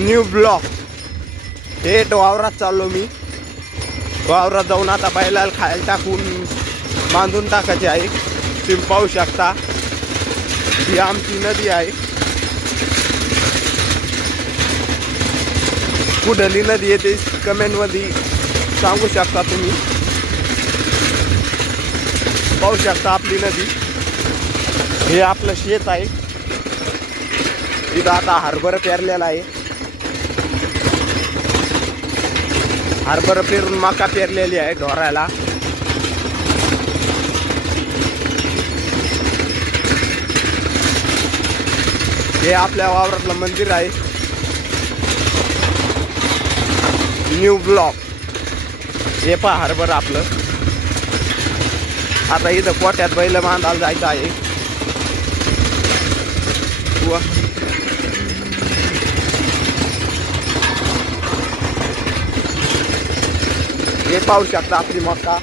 New block. हे वावरात चाललो मी. वावरात जाऊन आता बैलाला खायला टाकून बांधून टाकायचे आहे. तुम्ही पाहू शकता ही आमची नदी आहे. कुठली नदी येते कमेंटमध्ये सांगू शकता तुम्ही. पाहू शकता आपली नदी. हे आपलं शेत आहे. इथं आता हरभरा पेरलेला आहे. हरभरा पेरून मका पेरलेली आहे ढोरायला. हे आपल्या वावरातलं मंदिर आहे. New block. हे पहा हरभरा आपलं. आता इथं कोट्यात बैल बांधायला जायचं आहे. हे पाहू शकता आपली मका.